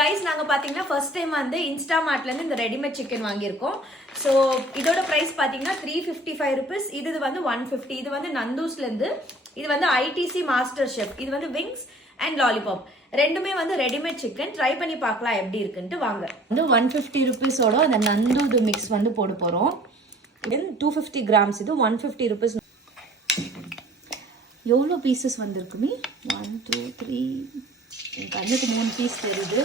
Guys நாங்க பாத்தீங்கன்னா first time வந்து இன்ஸ்டாமார்ட்ல இருந்து இந்த ரெடிமேட் சிக்கன் வாங்கியிருக்கோம். ஸோ இதோட பிரைஸ் பாத்தீங்கன்னா 355 ருபீஸ். இது வந்து 150. இது வந்து நந்தூஸ்ல இருந்து. இது வந்து ஐடிசி மாஸ்டர் ஷெஃப். இது வந்து விங்ஸ் அண்ட் லாலிபாப் ரெண்டுமே வந்து ரெடிமேட் சிக்கன். ட்ரை பண்ணி பார்க்கலாம் எப்படி இருக்குன்ட்டு வாங்க. வந்து 150 ருபீஸோட அந்த நந்தூது மிக்ஸ் வந்து போட போறோம். இது 250 கிராம்ஸ். இது 150 ருபீஸ். எவ்வளோ பீசஸ் வந்திருக்குமே? 1 2 3 எனக்கு அதுக்கு 3 பீஸ் தெரியுது.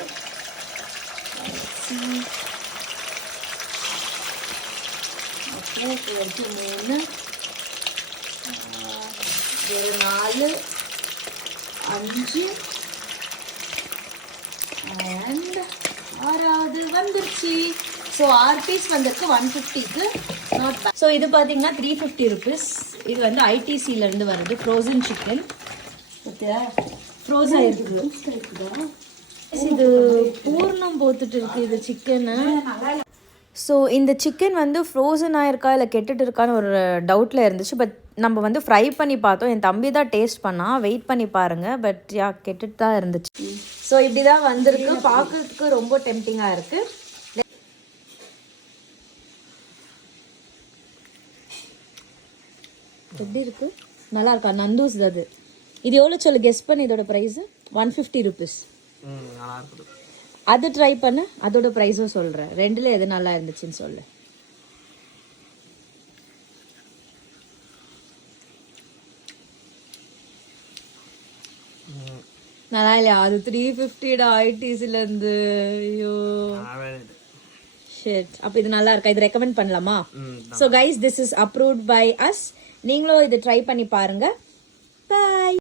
அப்புறம் 3 வேறு 4 5 அண்ட் 6வது வந்துருச்சு. ஸோ 6 பீஸ் வந்திருக்கு 150க்கு. Not bad. ஸோ இது பார்த்தீங்கன்னா 350 ருபீஸ். இது வந்து ஐடிசியிலேருந்து வருது ஃப்ரோசன் சிக்கன். பார்த்தியா ஃப்ரோசன் இருக்குதா? இது பூர்ணம் போத்துட்டு இருக்கு இது சிக்கனு. ஸோ இந்த சிக்கன் வந்து ஃப்ரோசன் ஆயிருக்கா இல்லை கெட்டுட்டு இருக்கான்னு ஒரு டவுட்டில் இருந்துச்சு. பட் நம்ம வந்து ஃப்ரை பண்ணி பார்த்தோம். என் தம்பி தான் டேஸ்ட் பண்ணான். வெயிட் பண்ணி பாருங்கள். பட் கெட்டுட்டு தான் இருந்துச்சு. ஸோ இப்படி தான் வந்திருக்கு. பார்க்கறதுக்கு ரொம்ப டெம்டிங்காக இருக்குது. எப்படி இருக்கு? நல்லா இருக்கா? நந்தூஸ் அது. இது எவ்வளோ சொல்லு கெஸ் பண்ணு. இதோட ப்ரைஸ் 150 ருபீஸ். அது ட்ரை பண்ணு. அதோட ப்ரைஸும் சொல்கிறேன். ரெண்டில் எது நல்லா இருந்துச்சுன்னு சொல்லு. நல்லா இல்லையா? அது 350 ஐடிசிலேருந்து. ஐயோ ஷிட். அப்போ இது நல்லா இருக்கா? இது ரெக்கமெண்ட் பண்ணலாமா? So guys this is approved by us. நீங்களும் இது ட்ரை பண்ணி பாருங்க. பாய்.